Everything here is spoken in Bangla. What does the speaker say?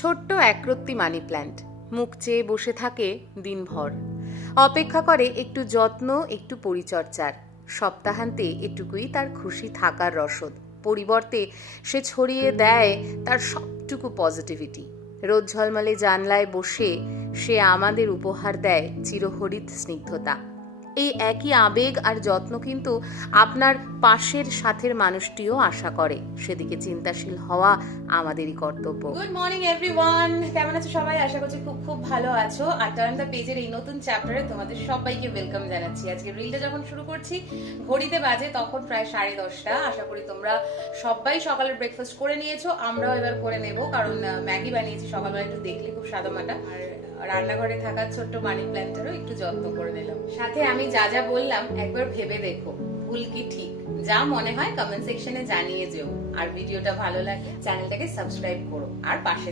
ছোট্ট একরত্তি মানি প্ল্যান্ট, মুখ চেয়ে বসে থাকে দিনভর, অপেক্ষা করে একটু যত্ন, একটু পরিচর্যার। সপ্তাহান্তে এটুকুই তার খুশি থাকার রসদ। পরিবর্তে সে ছড়িয়ে দেয় তার সবটুকু পজিটিভিটি। রোদ ঝলমলে জানলায় বসে সে আমাদের উপহার দেয় চিরহরিত স্নিগ্ধতা। এই একই আবেগ আর যত্ন কিন্তু আপনার পাশের সাথের মানুষটিও আশা করে। সেদিকে চিন্তাশীল হওয়া আমাদেরই কর্তব্য। গুড মর্নিং এভরিওয়ান, কেমন আছো সবাই? আশা করছি খুব খুব ভালো আছো। আর টার্ন দ্য পেজের এই নতুন চ্যাপ্টারে তোমাদের সবাইকে ওয়েলকাম জানাচ্ছি। আজকে রিলটা যখন শুরু করছি ঘড়িতে বাজে তখন প্রায় 10:30। আশা করি তোমরা সবাই সকালের ব্রেকফাস্ট করে নিয়েছো। আমরাও এবার করে নেব, কারণ ম্যাগি বানিয়েছি সকালবেলা, একটু দেখলে খুব সাদামাটা। আর রান্নাঘরে থাকা ছোট্ট মানি প্ল্যান্টেরও একটু যত্ন করে নিলাম। সাথে আমি যা যা বললাম একবার ভেবে দেখো, ভুল কি ঠিক, যা মনে হয় কমেন্ট সেকশনে জানিয়ে যেও। আর ভিডিওটা ভালো লাগে চ্যানেলটাকে সাবস্ক্রাইব করো আর পাশে